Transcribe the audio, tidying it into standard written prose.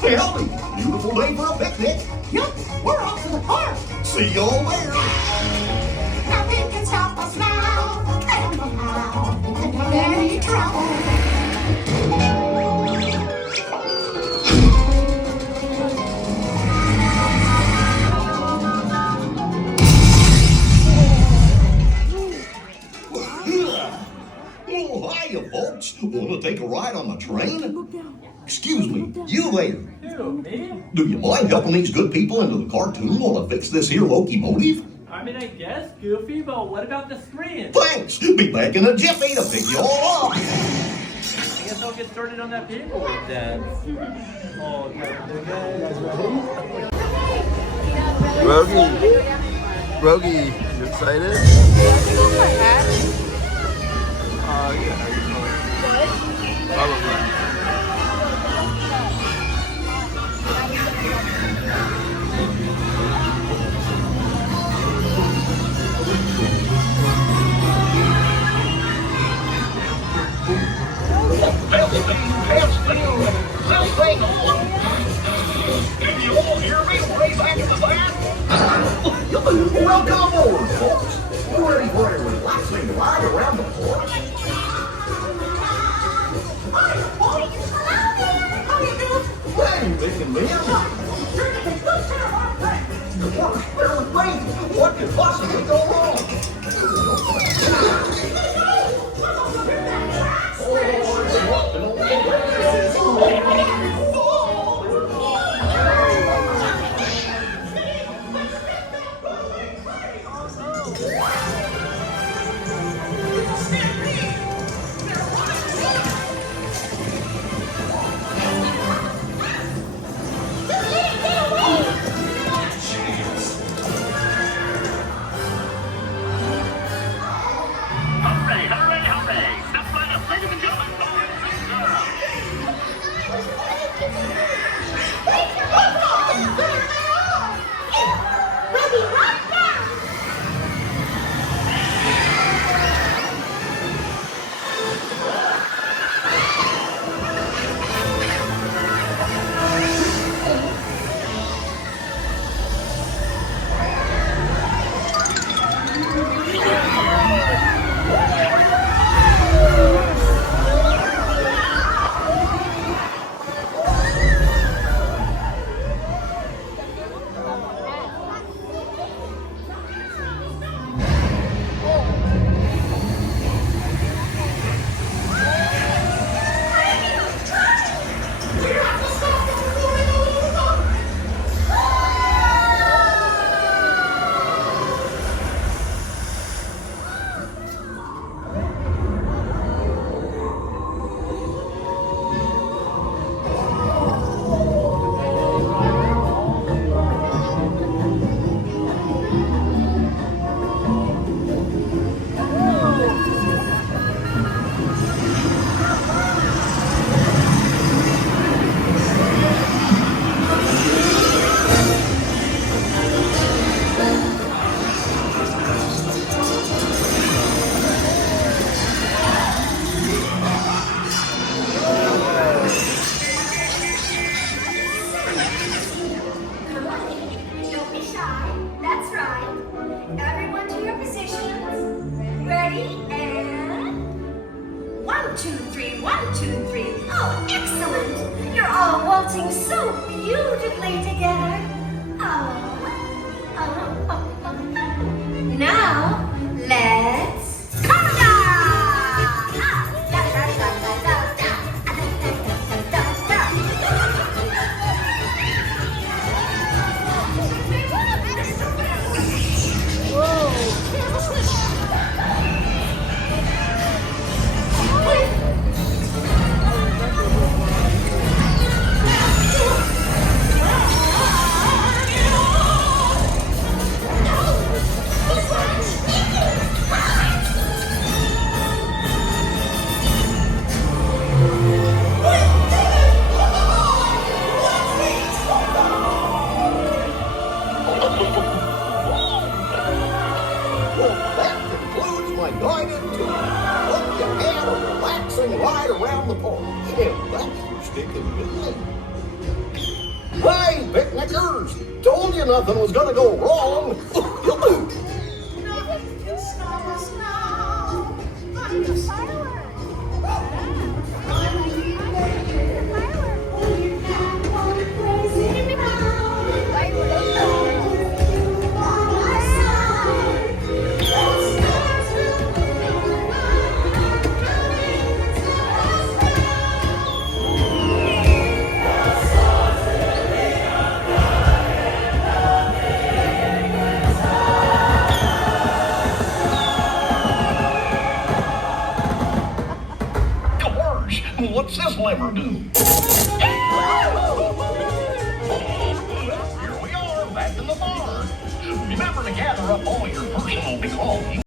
Howdy, beautiful day for a picnic. Yup, we're off to the park. See y'all there. Nothing can stop us now. I don't know how. And I'm in any trouble. Oh, hiya, folks. Want to take a ride on the train? Excuse me, you there. Who, me? Do you mind helping these good people into the cartoon while I fix this here locomotive? I mean, I guess, Goofy, but what about the screen? Thanks. Be back in a jiffy to pick you all up. I guess I'll get started on that paperwork then. Oh, okay, you guys ready? Rogie, you excited? Yeah. Probably. Can you all hear me way back in the van? Welcome aboard, folks. You ready for a relaxing ride around the park? Hey, Mickey and Minnie. The park's fairly crazy. What could possibly go wrong? you nothing was gonna go wrong. Nothing can stop us now. But the fireworks. Gosh, what's this lever do? Here we are, back in the barn. Remember to gather up all your personal belongings.